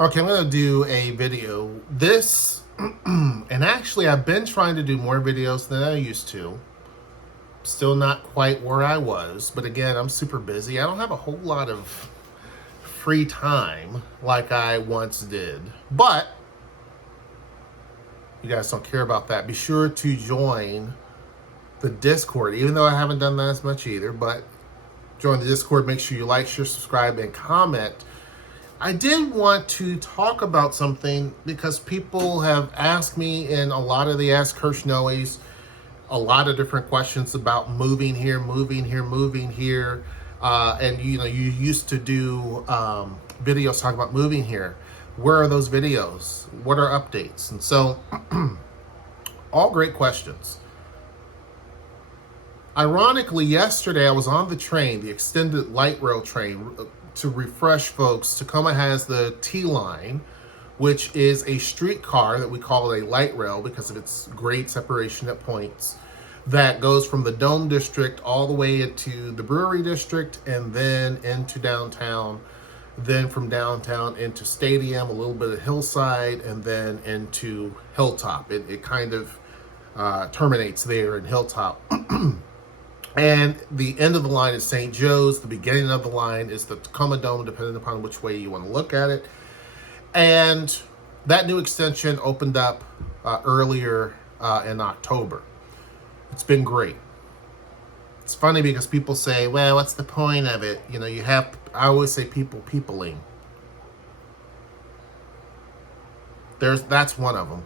Okay, I'm going to do a video. And actually, I've been trying to do more videos than I used to. Still not quite where I was, but again, I'm super busy. I don't have a whole lot of free time like I once did. But you guys don't care about that. Be sure to join the Discord, even though I haven't done that as much either. But join the Discord. Make sure you like, share, subscribe, and comment. I did want to talk about something because people have asked me in a lot of the Ask Kirsch Noes a lot of different questions about moving here, moving here, moving here. And you know, you used to do videos talking about moving here. Where are those videos? What are updates? And so, all great questions. Ironically, yesterday I was on the train, the extended light rail train. To refresh folks, Tacoma has the T-line, which is a streetcar that we call a light rail because of its great separation at points, that goes from the Dome District all the way into the Brewery District and then into downtown, then from downtown into Stadium, a little bit of Hillside, and then into Hilltop. It kind of terminates there in Hilltop. And the end of the line is St. Joe's. The beginning of the line is the Tacoma Dome, depending upon which way you want to look at it. And that new extension opened up earlier in October. It's been great. It's funny because people say, well, what's the point of it? You know, I always say peopling. That's one of them.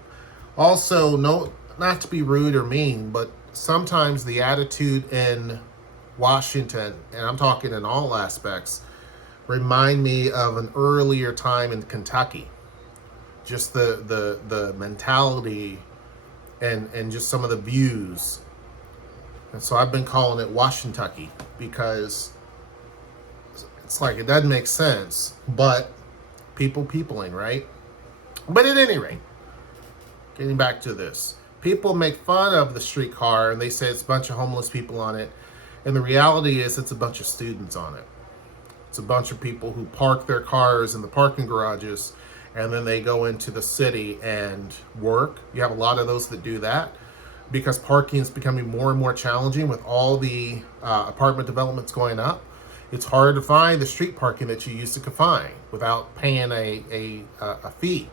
Also, no, not to be rude or mean, but sometimes the attitude in Washington, and I'm talking in all aspects, remind me of an earlier time in Kentucky. Just the mentality and just some of the views. And so I've been calling it Washingtucky because it's like it doesn't make sense, but peopling, right? But at any rate, getting back to this. People make fun of the streetcar and they say it's a bunch of homeless people on it. And the reality is it's a bunch of students on it. It's a bunch of people who park their cars in the parking garages and then they go into the city and work. You have a lot of those that do that because parking is becoming more and more challenging with all the apartment developments going up. It's hard to find the street parking that you used to find without paying a fee.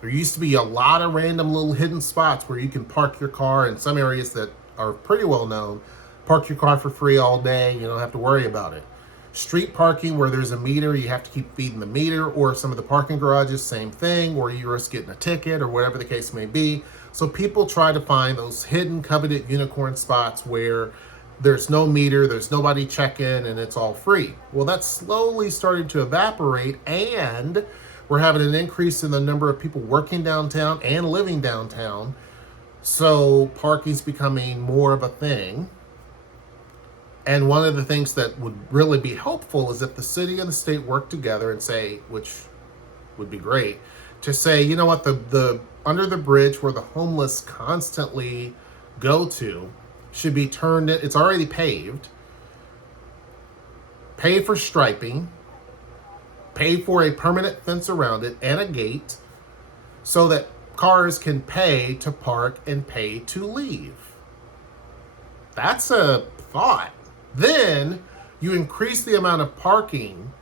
There used to be a lot of random little hidden spots where you can park your car in some areas that are pretty well known. Park your car for free all day. You don't have to worry about it. Street parking where there's a meter, you have to keep feeding the meter, or some of the parking garages, same thing, or you risk getting a ticket or whatever the case may be. So people try to find those hidden coveted unicorn spots where there's no meter, there's nobody checking, and it's all free. Well, that's slowly starting to evaporate, and we're having an increase in the number of people working downtown and living downtown. So parking's becoming more of a thing. And one of the things that would really be helpful is if the city and the state work together and say, which would be great, to say, you know what, the under the bridge where the homeless constantly go to should be turned, it's already paved, pay for striping, pay for a permanent fence around it and a gate so that cars can pay to park and pay to leave. That's a thought. Then you increase the amount of parking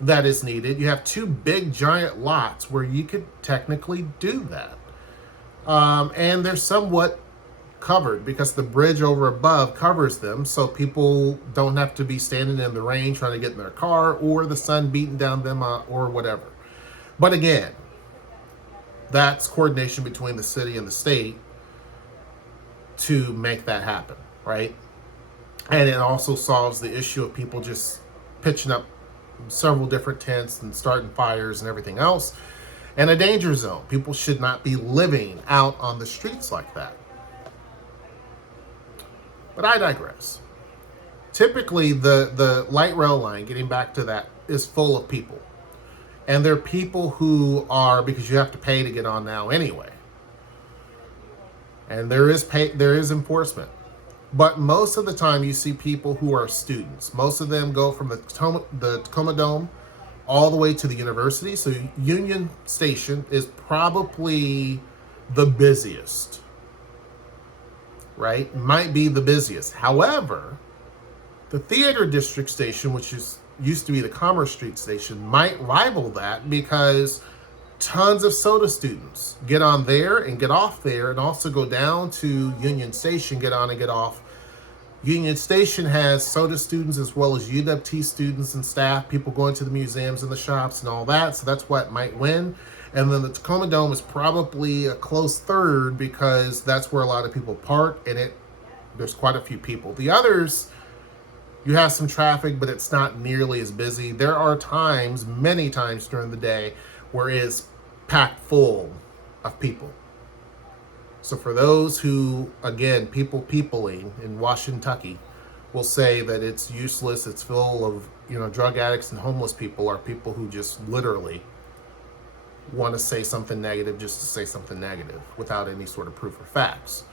that is needed. You have two big giant lots where you could technically do that. And they're somewhat covered because the bridge over above covers them, so people don't have to be standing in the rain trying to get in their car or the sun beating down them or whatever. But again, that's coordination between the city and the state to make that happen, right? And it also solves the issue of people just pitching up several different tents and starting fires and everything else. And a danger zone. People should not be living out on the streets like that. But I digress. Typically, the light rail line, getting back to that, is full of people. And they're people who are, because you have to pay to get on now anyway. And there is enforcement. But most of the time you see people who are students. Most of them go from the Tacoma Dome all the way to the university. So Union Station is probably the busiest, right? Might be the busiest. However, the Theater District Station, which used to be the Commerce Street Station, might rival that because tons of soda students get on there and get off there, and also go down to Union Station, get on and get off. Union Station has soda students as well as UWT students and staff, people going to the museums and the shops and all that. So that's what might win. And then the Tacoma Dome is probably a close third because that's where a lot of people park, and there's quite a few people. The others, you have some traffic, but it's not nearly as busy. There are times, many times during the day, where it is packed full of people. So for those who, again, peopling in Washington, will say that it's useless, it's full of, drug addicts and homeless people, are people who just literally want to say something negative just to say something negative without any sort of proof or facts.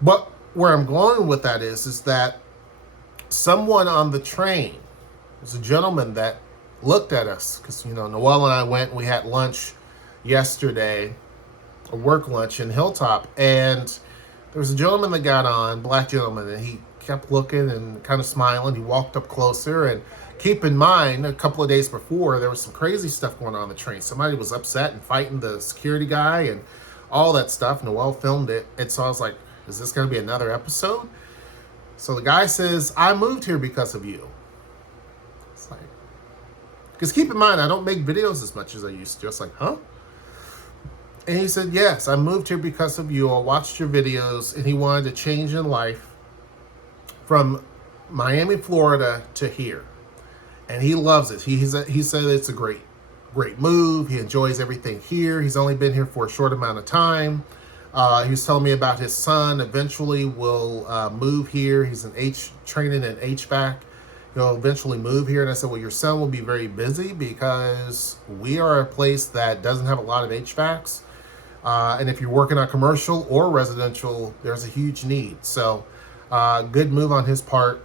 But where I'm going with that is that someone on the train, there's a gentleman that looked at us, because Noelle and I went, we had lunch yesterday, a work lunch in Hilltop, and there was a gentleman that got on, black gentleman, and he kept looking and kind of smiling. He walked up closer, and keep in mind, a couple of days before, there was some crazy stuff going on the train. Somebody was upset and fighting the security guy and all that stuff. Noelle filmed it, and so I was like, is this going to be another episode? So the guy says, I moved here because of you. It's like, because keep in mind, I don't make videos as much as I used to. It's like, huh? And he said, yes, I moved here because of you. I watched your videos, and he wanted to change in life from Miami, Florida to here. And he loves it. He said it's a great move. He enjoys everything here. He's only been here for a short amount of time. He was telling me about his son eventually will move here. He's training in HVAC. He'll eventually move here. And I said, well, your son will be very busy because we are a place that doesn't have a lot of HVACs. And if you're working on commercial or residential, there's a huge need. So good move on his part.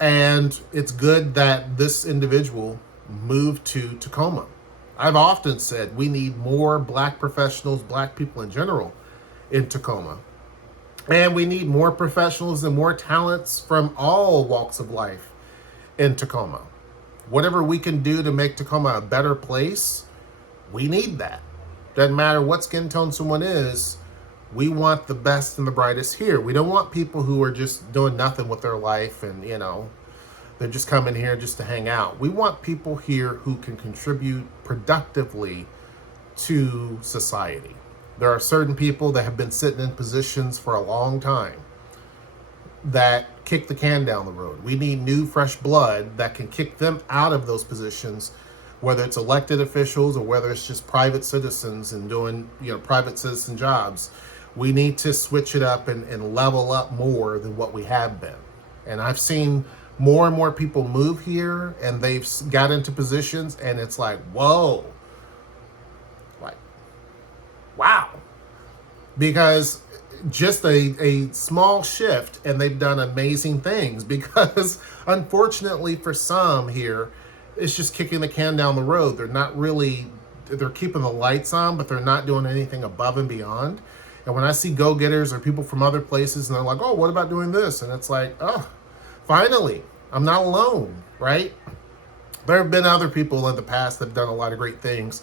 And it's good that this individual moved to Tacoma. I've often said we need more black professionals, black people in general, in Tacoma. And we need more professionals and more talents from all walks of life in Tacoma. Whatever we can do to make Tacoma a better place, we need that. Doesn't matter what skin tone someone is, we want the best and the brightest here. We don't want people who are just doing nothing with their life and, they're just coming here just to hang out. We want people here who can contribute productively to society. There are certain people that have been sitting in positions for a long time that kick the can down the road. We need new, fresh blood that can kick them out of those positions, whether it's elected officials or whether it's just private citizens and doing, private citizen jobs. We need to switch it up and level up more than what we have been. And I've seen more and more people move here, and they've got into positions, and it's like, whoa, like, wow. Because just a small shift, and they've done amazing things. Because unfortunately for some here, it's just kicking the can down the road. They're keeping the lights on, but they're not doing anything above and beyond. And when I see go-getters or people from other places, and they're like, oh, what about doing this? And it's like, oh, finally, I'm not alone, right? There have been other people in the past that have done a lot of great things.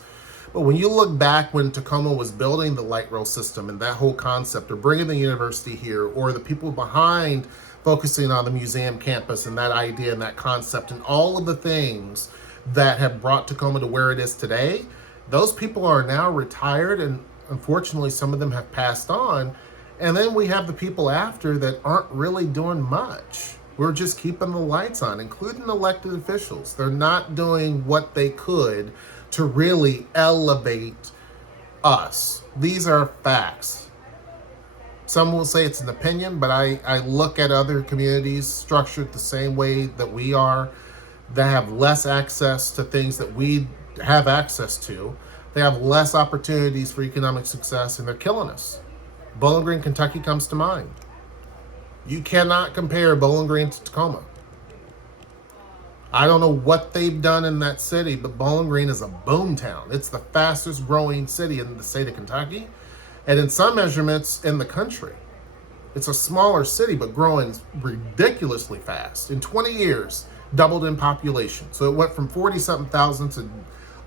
But when you look back when Tacoma was building the light rail system and that whole concept, or bringing the university here, or the people behind focusing on the museum campus and that idea and that concept and all of the things that have brought Tacoma to where it is today, those people are now retired, and unfortunately some of them have passed on. And then we have the people after that aren't really doing much. We're just keeping the lights on, including elected officials. They're not doing what they could to really elevate us. These are facts. Some will say it's an opinion, but I look at other communities structured the same way that we are, that have less access to things that we have access to. They have less opportunities for economic success, and they're killing us. Bowling Green, Kentucky comes to mind. You cannot compare Bowling Green to Tacoma. I don't know what they've done in that city, but Bowling Green is a boom town. It's the fastest growing city in the state of Kentucky, and in some measurements in the country. It's a smaller city, but growing ridiculously fast. In 20 years, doubled in population. So it went from 40-something thousand to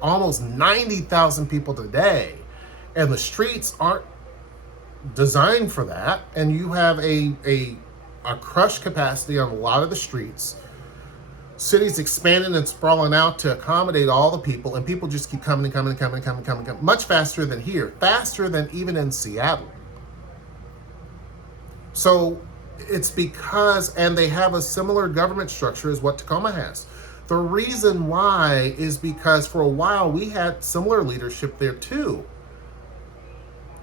almost 90,000 people today. And the streets aren't designed for that. And you have a crush capacity on a lot of the streets. Cities expanding and sprawling out to accommodate all the people, and people just keep coming and coming and coming and coming and coming, coming, much faster than here, faster than even in Seattle. So it's because, and they have a similar government structure as what Tacoma has. The reason why is because for a while we had similar leadership there too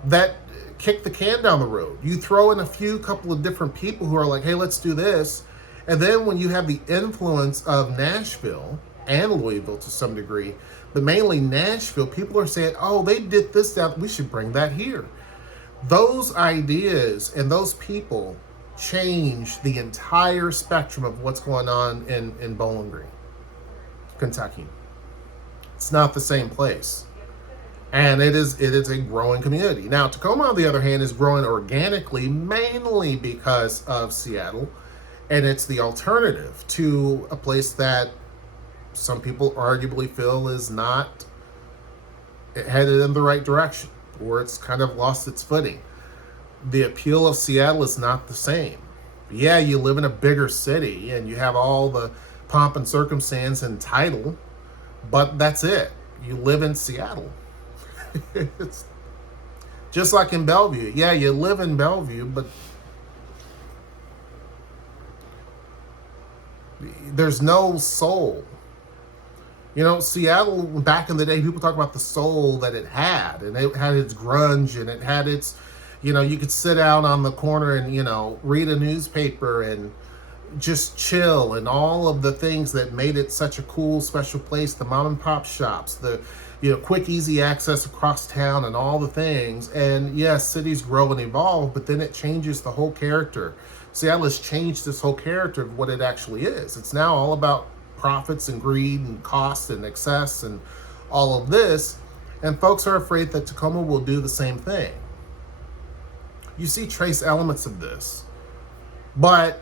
that kicked the can down the road. You throw in a couple of different people who are like, hey, let's do this. And then when you have the influence of Nashville and Louisville to some degree, but mainly Nashville, people are saying, oh, they did this down, we should bring that here. Those ideas and those people change the entire spectrum of what's going on in Bowling Green, Kentucky. It's not the same place. And it is a growing community. Now, Tacoma, on the other hand, is growing organically, mainly because of Seattle. And it's the alternative to a place that some people arguably feel is not headed in the right direction, or it's kind of lost its footing. The appeal of Seattle is not the same. Yeah, you live in a bigger city and you have all the pomp and circumstance and title, but that's it. You live in Seattle. It's just like in Bellevue. Yeah, you live in Bellevue, but there's no soul. You know, Seattle, back in the day, people talk about the soul that it had, and it had its grunge, and it had its, you know, you could sit out on the corner and, you know, read a newspaper and just chill, and all of the things that made it such a cool, special place, the mom and pop shops, the, you know, quick, easy access across town and all the things. And yes, cities grow and evolve, but then it changes the whole character. Seattle has changed this whole character of what it actually is. It's now all about profits and greed and cost and excess and all of this. And folks are afraid that Tacoma will do the same thing. You see trace elements of this, but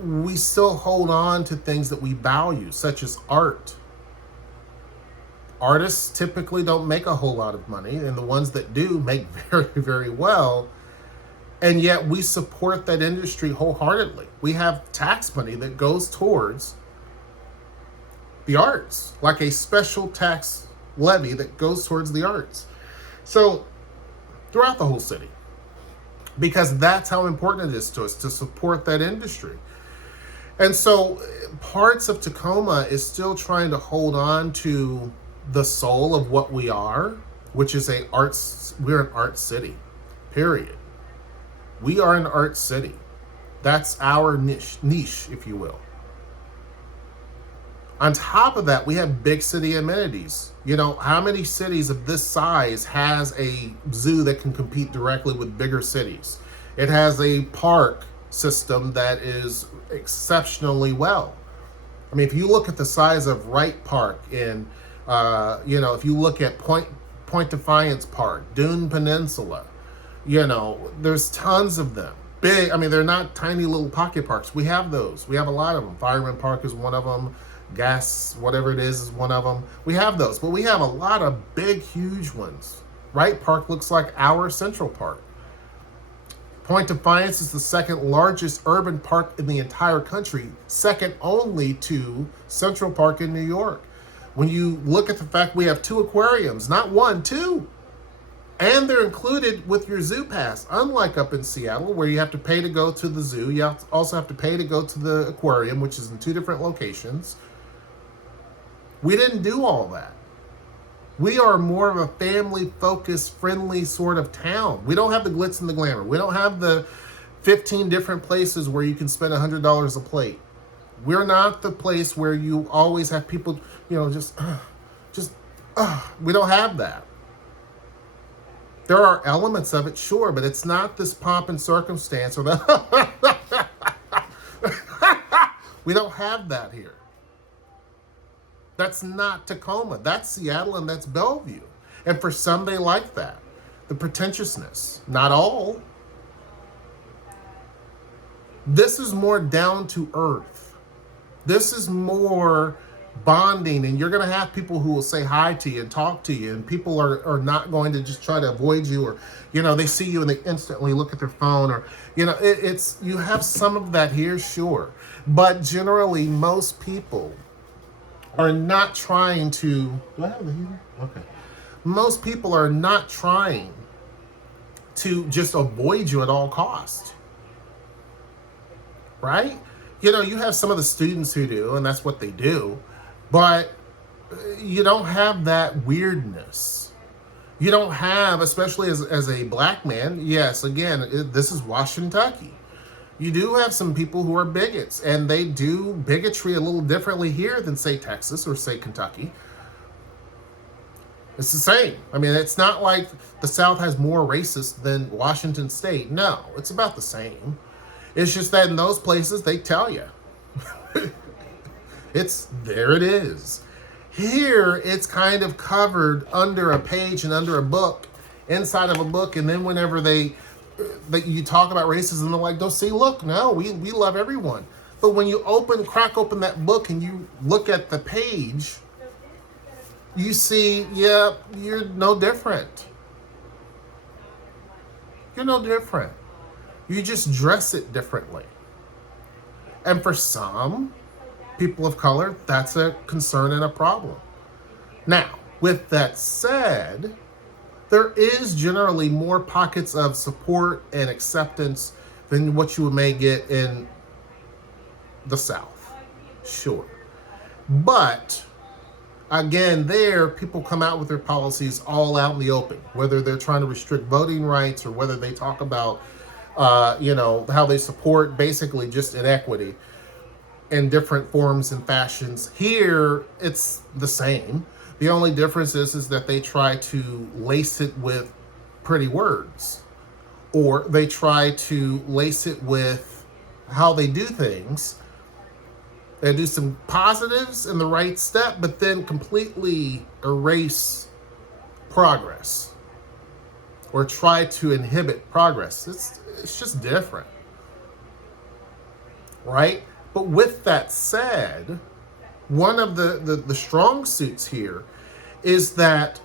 we still hold on to things that we value, such as art. Artists typically don't make a whole lot of money, and the ones that do make very, very well. And yet we support that industry wholeheartedly. We have tax money that goes towards the arts, like a special tax levy that goes towards the arts. So throughout the whole city, because that's how important it is to us to support that industry. And so parts of Tacoma is still trying to hold on to the soul of what we are, which is we're an art city, period. We are an art city. That's our niche, if you will. On top of that, we have big city amenities. You know, how many cities of this size has a zoo that can compete directly with bigger cities? It has a park system that is exceptionally well. I mean, if you look at the size of Wright Park in, you know, if you look at Point Defiance Park, Dune Peninsula, you know, there's tons of them. Big, I mean, they're not tiny little pocket parks. We have those. We have a lot of them. Fireman Park is one of them. Gas, whatever it is one of them. We have those, but we have a lot of big, huge ones. Wright Park looks like our Central Park. Point Defiance is the second largest urban park in the entire country, second only to Central Park in New York. When you look at the fact we have 2 aquariums, not 1, 2. And they're included with your zoo pass, unlike up in Seattle, where you have to pay to go to the zoo. You also have to pay to go to the aquarium, which is in 2 different locations. We didn't do all that. We are more of a family-focused, friendly sort of town. We don't have the glitz and the glamour. We don't have the 15 different places where you can spend $100 a plate. We're not the place where you always have people, you know, we don't have that. There are elements of it, sure, but it's not this pomp and circumstance or the we don't have that here. That's not Tacoma. That's Seattle and that's Bellevue. And for some, they like that. The pretentiousness. Not all. This is more down to earth. This is more bonding, and you're going to have people who will say hi to you and talk to you, and people are not going to just try to avoid you, or they see you and they instantly look at their phone, or it's you have some of that here, sure, but generally most people are not trying to. Do I have the heater? Okay. Most people are not trying to just avoid you at all costs, right? You have some of the students who do, and that's what they do, but you don't have that weirdness. You don't have, especially as a black man, yes, again, this is Washington, Kentucky. You do have some people who are bigots, and they do bigotry a little differently here than, say, Texas or, say, Kentucky. It's the same. I mean, it's not like the South has more racists than Washington State. No, it's about the same. It's just that in those places, they tell you. There it is. Here, it's kind of covered under a page and under a book, inside of a book, and then whenever you talk about racism, they're like, don't see, look, no, we love everyone. But when you crack open that book and you look at the page, you see, yeah, you're no different. You're no different. You just dress it differently. And for some people of color, that's a concern and a problem. Now, with that said, there is generally more pockets of support and acceptance than what you may get in the South. Sure. But again, there, people come out with their policies all out in the open, whether they're trying to restrict voting rights or whether they talk about, how they support basically just inequity in different forms and fashions. Here, it's the same. The only difference is that they try to lace it with pretty words, or they try to lace it with how they do things. They do some positives in the right step, but then completely erase progress or try to inhibit progress. It's just different, right? But with that said, one of the strong suits here is that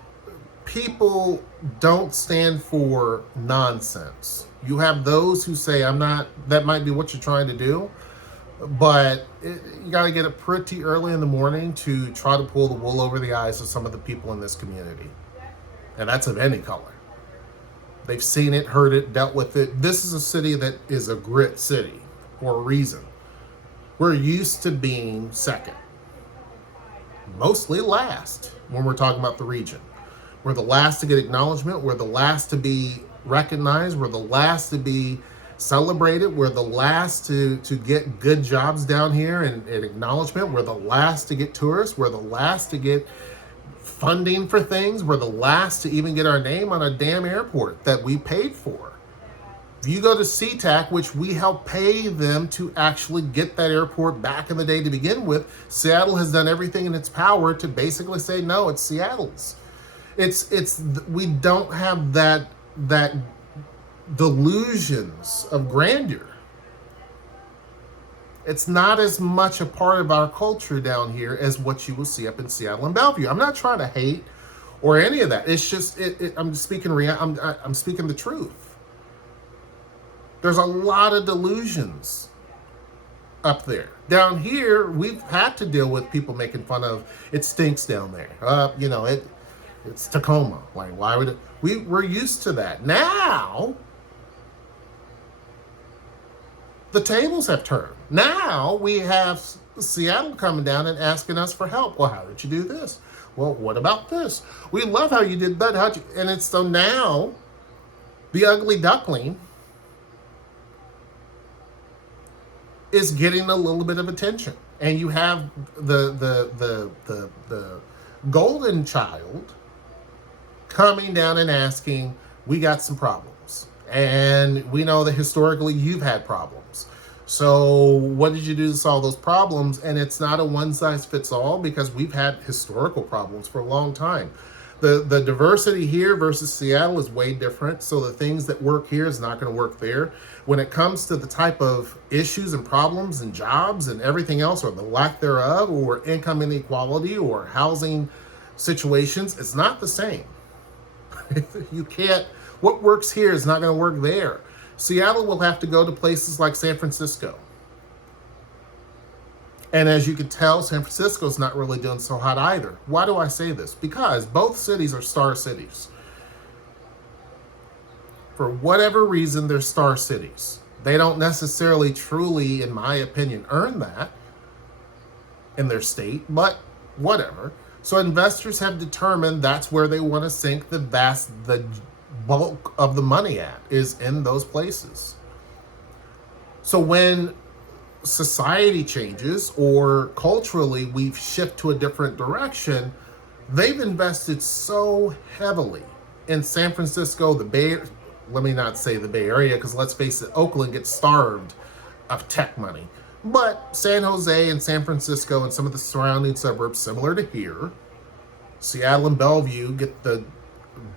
people don't stand for nonsense. You have those who say, that might be what you're trying to do, but you got to get it pretty early in the morning to try to pull the wool over the eyes of some of the people in this community. And that's of any color. They've seen it, heard it, dealt with it. This is a city that is a grit city for a reason. We're used to being second, mostly last when we're talking about the region. We're the last to get acknowledgement. We're the last to be recognized. We're the last to be celebrated. We're the last to get good jobs down here and acknowledgement. We're the last to get tourists. We're the last to get funding for things. We're the last to even get our name on a damn airport that we paid for. If you go to SeaTac, which we helped pay them to actually get that airport back in the day to begin with, Seattle has done everything in its power to basically say, no, it's Seattle's. We don't have that delusions of grandeur. It's not as much a part of our culture down here as what you will see up in Seattle and Bellevue. I'm not trying to hate or any of that. It's just I'm speaking I'm speaking the truth. There's a lot of delusions up there. Down here, we've had to deal with people making fun of it stinks down there. It's Tacoma. Like, why would it? We're used to that. Now, the tables have turned. Now we have Seattle coming down and asking us for help. Well, how did you do this? Well, what about this? We love how you did that. And it's so now the ugly duckling is getting a little bit of attention, and you have the golden child coming down and asking, we got some problems, and we know that historically you've had problems, So what did you do to solve those problems? And it's not a one size fits all, because we've had historical problems for a long time. The diversity here versus Seattle is way different. So the things that work here is not going to work there. When it comes to the type of issues and problems and jobs and everything else, or the lack thereof, or income inequality or housing situations, it's not the same. You can't, what works here is not going to work there. Seattle will have to go to places like San Francisco. And as you can tell, San Francisco's not really doing so hot either. Why do I say this? Because both cities are star cities. For whatever reason, they're star cities. They don't necessarily truly, in my opinion, earn that in their state, but whatever. So investors have determined that's where they want to sink the bulk of the money at, is in those places. So when society changes, or culturally we shift to a different direction, they've invested so heavily in San Francisco, the Bay, let me not say the Bay Area, because let's face it, Oakland gets starved of tech money. But San Jose and San Francisco and some of the surrounding suburbs, similar to here, Seattle and Bellevue, get the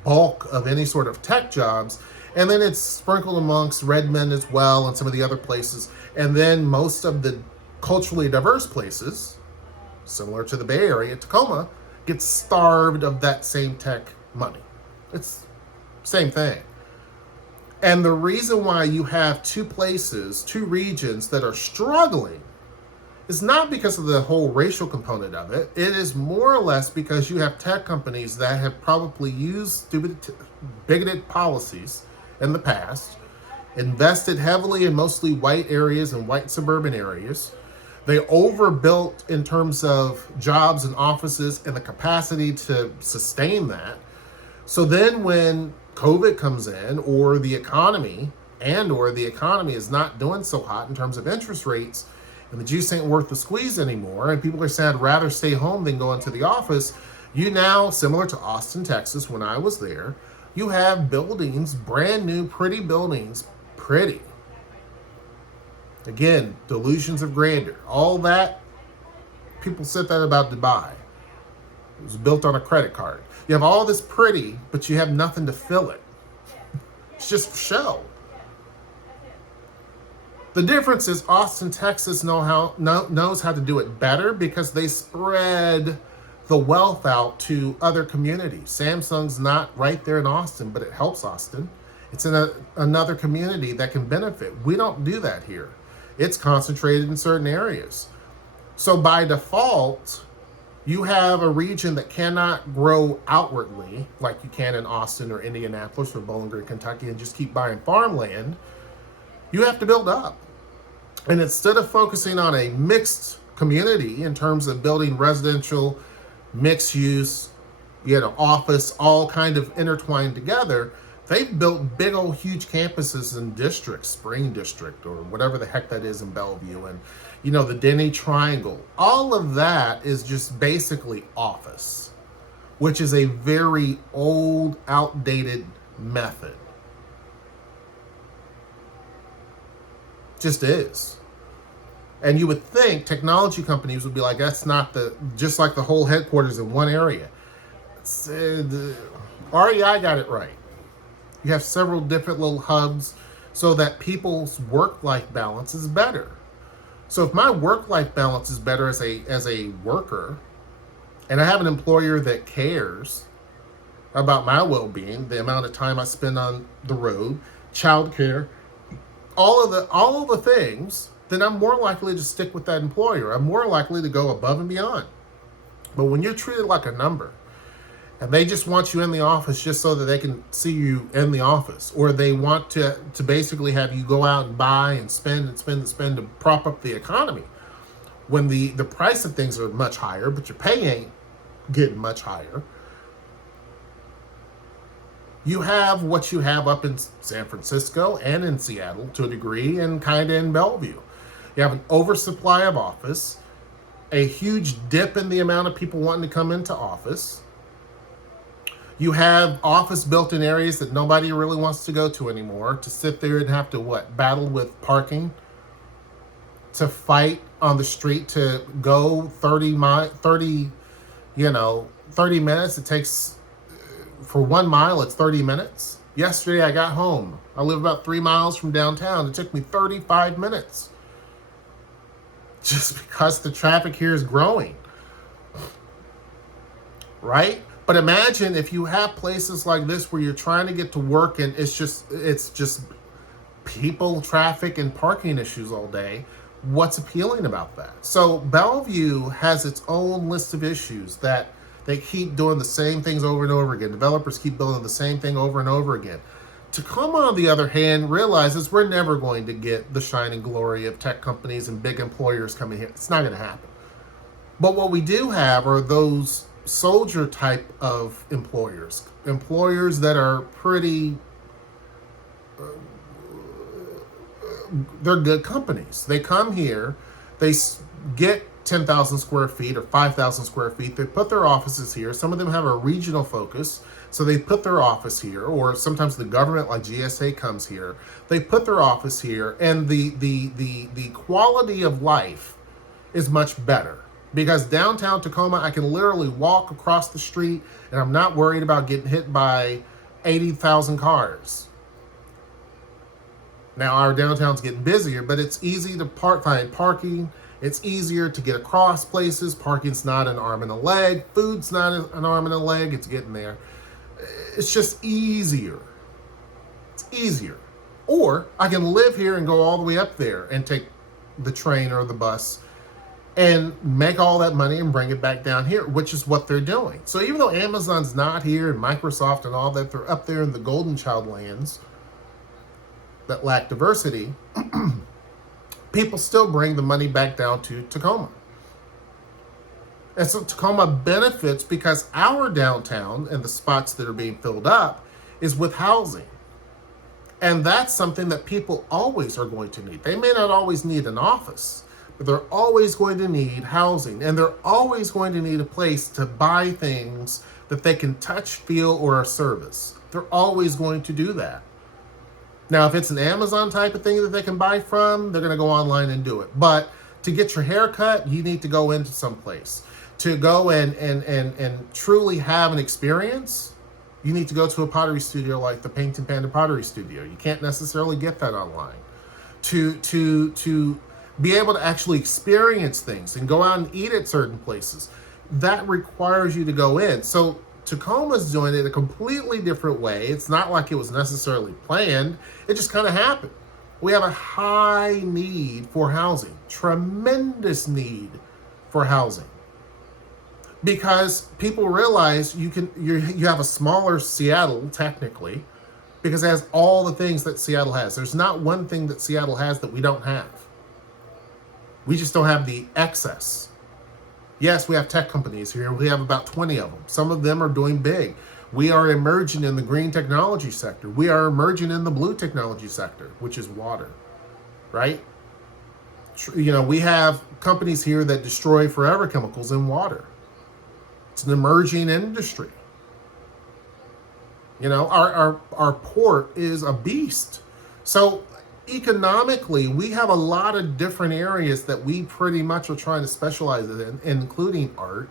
bulk of any sort of tech jobs. And then it's sprinkled amongst Redmond as well, and some of the other places. And then most of the culturally diverse places, similar to the Bay Area, Tacoma, get starved of that same tech money. It's same thing. And the reason why you have two places, two regions that are struggling, is not because of the whole racial component of it. It is more or less because you have tech companies that have probably used stupid, bigoted policies in the past, invested heavily in mostly white areas and white suburban areas. They overbuilt in terms of jobs and offices and the capacity to sustain that. So then when COVID comes in, or the economy is not doing so hot in terms of interest rates, and the juice ain't worth the squeeze anymore, and people are saying I'd rather stay home than go into the office, you now, similar to Austin, Texas, when I was there, you have buildings, brand new, pretty buildings, pretty. Again, delusions of grandeur. All that, people said that about Dubai. It was built on a credit card. You have all this pretty, but you have nothing to fill it. It's just for show. The difference is Austin, Texas knows how to do it better, because they spread the wealth out to other communities. Samsung's not right there in Austin, but it helps Austin. It's in another community that can benefit. We don't do that here. It's concentrated in certain areas. So by default, you have a region that cannot grow outwardly like you can in Austin or Indianapolis or Bowling Green, Kentucky, and just keep buying farmland. You have to build up. And instead of focusing on a mixed community in terms of building residential, mixed use, office, all kind of intertwined together, they've built big old huge campuses in districts, Spring District or whatever the heck that is in Bellevue, and the Denny Triangle. All of that is just basically office, which is a very old, outdated method. Just is. And you would think technology companies would be like, that's not just like the whole headquarters in one area. REI got it right. You have several different little hubs so that people's work-life balance is better. So if my work-life balance is better as a worker, and I have an employer that cares about my well-being, the amount of time I spend on the road, childcare, all of the things, then I'm more likely to stick with that employer. I'm more likely to go above and beyond. But when you're treated like a number, and they just want you in the office just so that they can see you in the office, or they want to basically have you go out and buy and spend to prop up the economy, when the price of things are much higher, but your pay ain't getting much higher. You have what you have up in San Francisco and in Seattle to a degree, and kind of in Bellevue. You have an oversupply of office, a huge dip in the amount of people wanting to come into office. You have office built in areas that nobody really wants to go to anymore, to sit there and have to battle with parking. to fight on the street to go 30 minutes. It takes, for 1 mile, it's 30 minutes. Yesterday I got home. I live about 3 miles from downtown. It took me 35 minutes. Just because the traffic here is growing. Right? But imagine if you have places like this where you're trying to get to work and it's just people, traffic, and parking issues all day. What's appealing about that? So Bellevue has its own list of issues that they keep doing the same things over and over again. Developers keep building the same thing over and over again. Tacoma, on the other hand, realizes we're never going to get the shining glory of tech companies and big employers coming here. It's not going to happen. But what we do have are those soldier type of employers that are pretty, they're good companies. They come here, they get 10,000 square feet or 5,000 square feet. They put their offices here. Some of them have a regional focus, so they put their office here, or sometimes the government like GSA comes here. They put their office here, and the quality of life is much better. Because downtown Tacoma, I can literally walk across the street and I'm not worried about getting hit by 80,000 cars. Now, our downtown's getting busier, but it's easy to find parking. It's easier to get across places. Parking's not an arm and a leg. Food's not an arm and a leg. It's getting there. It's just easier. It's easier. Or I can live here and go all the way up there and take the train or the bus and make all that money and bring it back down here, which is what they're doing. So even though Amazon's not here and Microsoft and all that, they're up there in the golden child lands that lack diversity, people still bring the money back down to Tacoma. And so Tacoma benefits because our downtown and the spots that are being filled up is with housing. And that's something that people always are going to need. They may not always need an office, but they're always going to need housing, and they're always going to need a place to buy things that they can touch, feel, or a service. They're always going to do that. Now, if it's an Amazon type of thing that they can buy from, they're going to go online and do it. But to get your hair cut, you need to go into some place. To go and truly have an experience, you need to go to a pottery studio like the Paint and Panda Pottery Studio. You can't necessarily get that online. To be able to actually experience things and go out and eat at certain places, that requires you to go in. So Tacoma's doing it a completely different way. It's not like it was necessarily planned. It just kind of happened. We have a high need for housing, tremendous need for housing, because people realize you have a smaller Seattle technically, because it has all the things that Seattle has. There's not one thing that Seattle has that we don't have. We just don't have the excess. Yes, we have tech companies here. We have about 20 of them. Some of them are doing big. We are emerging in the green technology sector. We are emerging in the blue technology sector, which is water, right? We have companies here that destroy forever chemicals in water. It's an emerging industry. Our port is a beast. So economically, we have a lot of different areas that we pretty much are trying to specialize in, including art,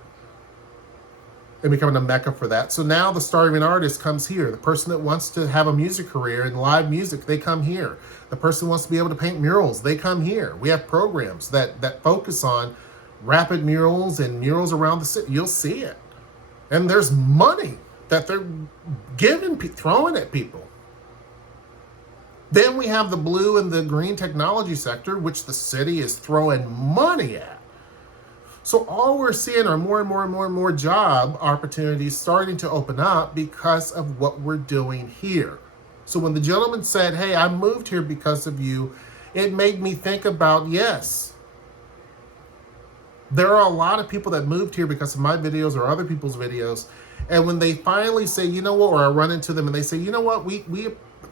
and becoming a mecca for that. So now the starving artist comes here. The person that wants to have a music career in live music, they come here. The person who wants to be able to paint murals, they come here. We have programs that focus on rapid murals and murals around the city. You'll see it. And there's money that they're throwing at people. Then we have the blue and the green technology sector, which the city is throwing money at. So all we're seeing are more and more and more and more job opportunities starting to open up because of what we're doing here. So when the gentleman said, hey, I moved here because of you, it made me think about, yes, there are a lot of people that moved here because of my videos or other people's videos. And when they finally say, you know what, or I run into them and they say, you know what, we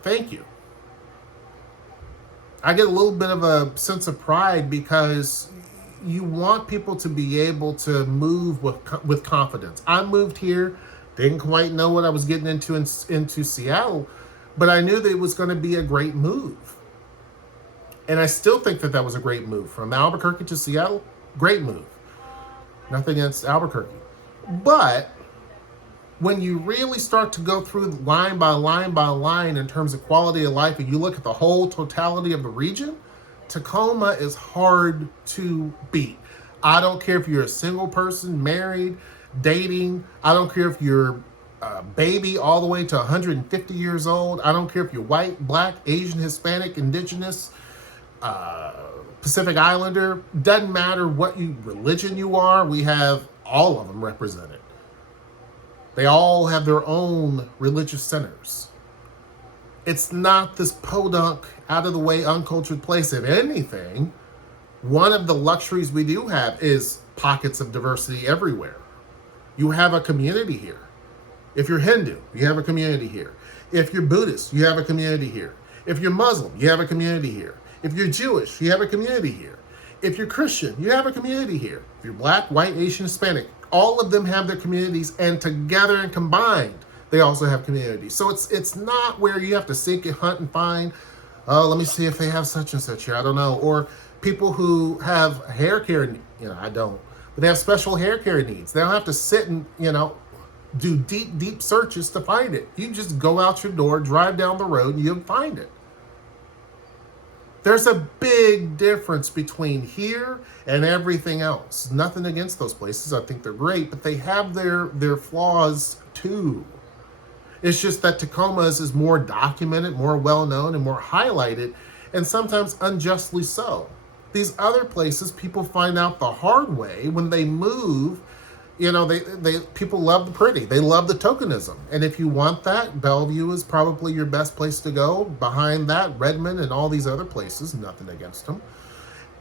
thank you. I get a little bit of a sense of pride because you want people to be able to move with confidence. I moved here, didn't quite know what I was getting into Seattle, but I knew that it was going to be a great move. And I still think that that was a great move. From Albuquerque to Seattle, great move. Nothing against Albuquerque. But when you really start to go through line by line by line in terms of quality of life, and you look at the whole totality of the region, Tacoma is hard to beat. I don't care if you're a single person, married, dating. I don't care if you're a baby all the way to 150 years old. I don't care if you're white, black, Asian, Hispanic, indigenous, Pacific Islander. Doesn't matter what religion you are. We have all of them represented. They all have their own religious centers. It's not this podunk, out of the way, uncultured place. If anything, one of the luxuries we do have is pockets of diversity everywhere. You have a community here. If you're Hindu, you have a community here. If you're Buddhist, you have a community here. If you're Muslim, you have a community here. If you're Jewish, you have a community here. If you're Christian, you have a community here. If you're black, white, Asian, Hispanic, all of them have their communities, and together and combined, they also have communities. So it's not where you have to seek and hunt and find, oh, let me see if they have such and such here. I don't know. Or people who have hair care, I don't, but they have special hair care needs. They don't have to sit and, do deep searches to find it. You just go out your door, drive down the road, and you'll find it. There's a big difference between here and everything else. Nothing against those places. I think they're great, but they have their flaws too. It's just that Tacoma's is more documented, more well-known, and more highlighted, and sometimes unjustly so. These other places, people find out the hard way when they move. They people love the pretty. They love the tokenism. And if you want that, Bellevue is probably your best place to go. Behind that, Redmond and all these other places, nothing against them.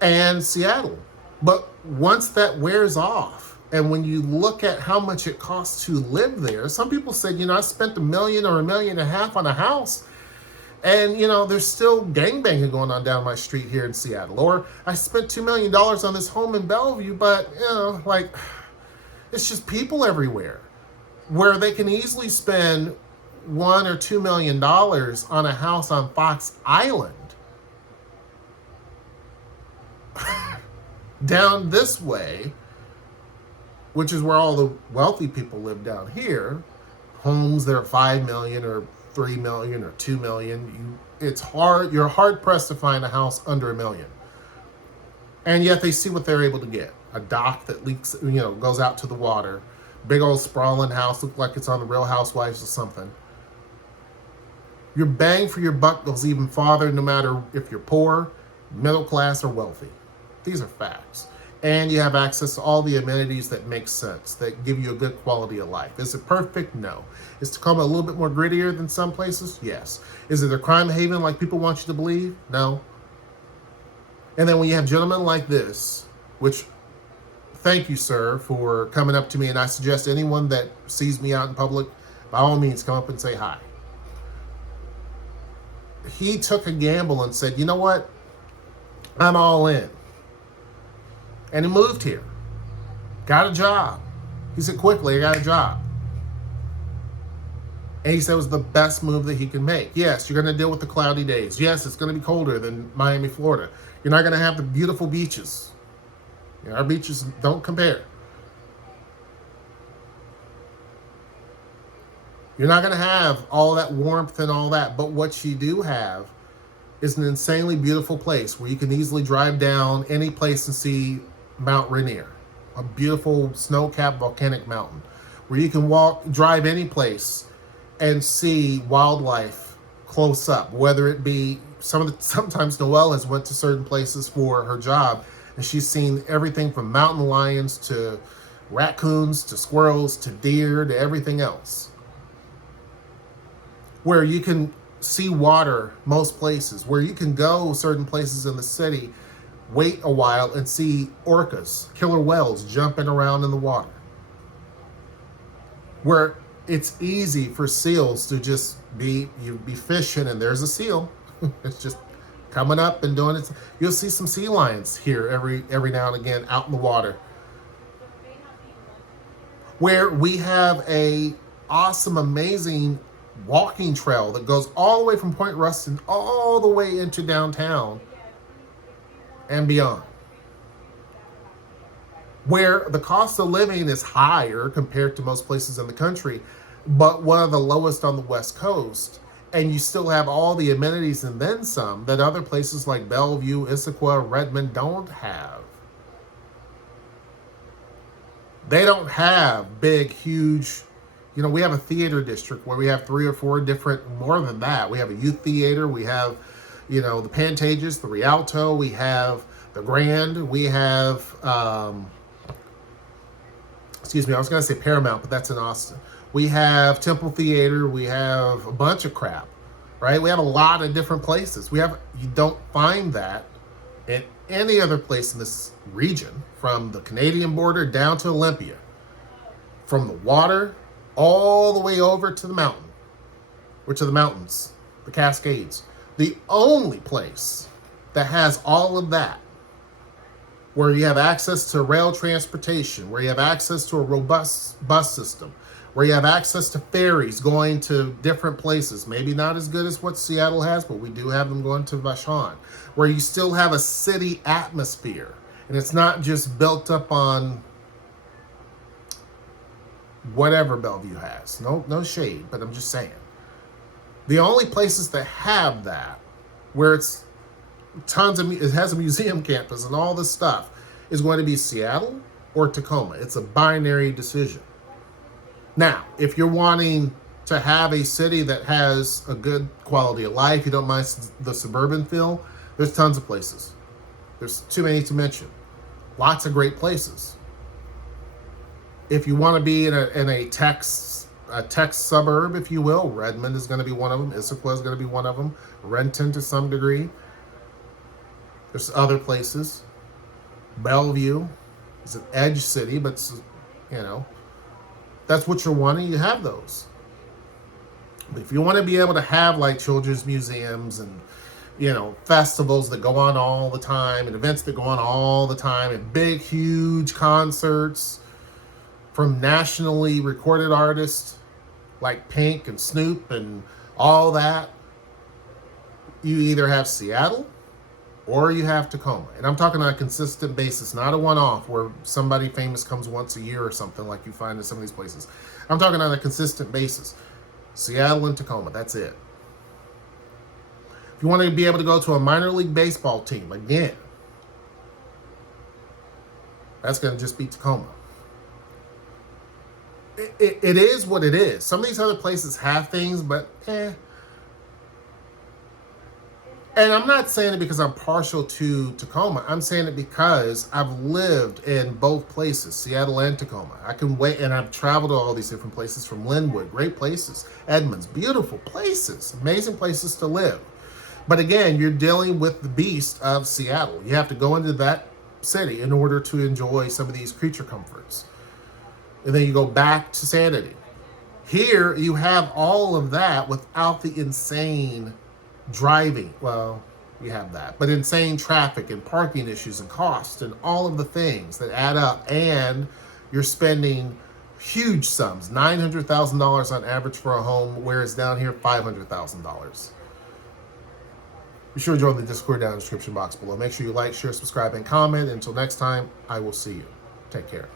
And Seattle. But once that wears off, and when you look at how much it costs to live there, some people said, I spent $1 million or $1.5 million on a house, and there's still gangbanging going on down my street here in Seattle. Or I spent $2 million on this home in Bellevue, but it's just people everywhere, where they can easily spend $1 or $2 million on a house on Fox Island. Down this way, which is where all the wealthy people live down here, homes that are $5 million or $3 million or $2 million, you're hard pressed to find a house under $1 million. And yet they see what they're able to get. A dock that leaks, goes out to the water. Big old sprawling house, look like it's on the Real Housewives or something. Your bang for your buck goes even farther, no matter if you're poor, middle class, or wealthy. These are facts. And you have access to all the amenities that make sense, that give you a good quality of life. Is it perfect? No. Is Tacoma a little bit more grittier than some places? Yes. Is it a crime haven like people want you to believe? No. And then when you have gentlemen like this, which, thank you, sir, for coming up to me, and I suggest anyone that sees me out in public, by all means, come up and say hi. He took a gamble and said, you know what? I'm all in. And he moved here. Got a job. He said, quickly, I got a job. And he said it was the best move that he could make. Yes, you're going to deal with the cloudy days. Yes, it's going to be colder than Miami, Florida. You're not going to have the beautiful beaches. Our beaches don't compare. You're not going to have all that warmth and all that. But what you do have is an insanely beautiful place where you can easily drive down any place and see Mount Rainier, a beautiful snow-capped volcanic mountain, where you can drive any place and see wildlife close up, whether it be sometimes Noelle has went to certain places for her job, and she's seen everything from mountain lions to raccoons to squirrels to deer to everything else. Where you can see water most places, where you can go certain places in the city, wait a while and see orcas, killer whales jumping around in the water. Where it's easy for seals to just be fishing and there's a seal. It's just coming up and doing it. You'll see some sea lions here every now and again out in the water. Where we have a awesome, amazing walking trail that goes all the way from Point Ruston all the way into downtown, and beyond, where the cost of living is higher compared to most places in the country, but one of the lowest on the West Coast, and you still have all the amenities and then some that other places like Bellevue, Issaquah, Redmond don't have. They don't have big, huge, we have a theater district where we have 3 or 4 different, more than that. We have a youth theater. We have, the Pantages, the Rialto. We have the Grand. We have, I was going to say Paramount, but that's in Austin. We have Temple Theater. We have a bunch of crap, right? We have a lot of different places. You don't find that in any other place in this region, from the Canadian border down to Olympia, from the water all the way over to the mountain, or to the mountains, the Cascades. The only place that has all of that, where you have access to rail transportation, where you have access to a robust bus system, where you have access to ferries going to different places, maybe not as good as what Seattle has, but we do have them going to Vashon, where you still have a city atmosphere, and it's not just built up on whatever Bellevue has. No shade, but I'm just saying. The only places that have that, where it's it has a museum campus and all this stuff, is going to be Seattle or Tacoma. It's a binary decision. Now, if you're wanting to have a city that has a good quality of life, you don't mind the suburban feel, there's tons of places. There's too many to mention. Lots of great places. If you want to be in a tech suburb, if you will, Redmond is going to be one of them. Issaquah is going to be one of them. Renton to some degree. There's other places. Bellevue is an edge city, but that's what you're wanting. You have those. But if you want to be able to have like children's museums and festivals that go on all the time, and events that go on all the time, and big, huge concerts from nationally recorded artists like Pink and Snoop and all that, you either have Seattle or you have Tacoma. And I'm talking on a consistent basis, not a one-off where somebody famous comes once a year or something like you find in some of these places. I'm talking on a consistent basis. Seattle and Tacoma, that's it. If you want to be able to go to a minor league baseball team, again, that's going to just be Tacoma. It is what it is. Some of these other places have things, but And I'm not saying it because I'm partial to Tacoma. I'm saying it because I've lived in both places, Seattle and Tacoma. I can wait, and I've traveled to all these different places, from Linwood, great places, Edmonds, beautiful places, amazing places to live. But again, you're dealing with the beast of Seattle. You have to go into that city in order to enjoy some of these creature comforts. And then you go back to sanity. Here, you have all of that without the insane driving. Well, you have that, but insane traffic and parking issues and cost and all of the things that add up, and you're spending huge sums, $900,000 on average for a home, whereas down here, $500,000. Be sure to join the Discord down in the description box below. Make sure you like, share, subscribe, and comment. Until next time, I will see you. Take care.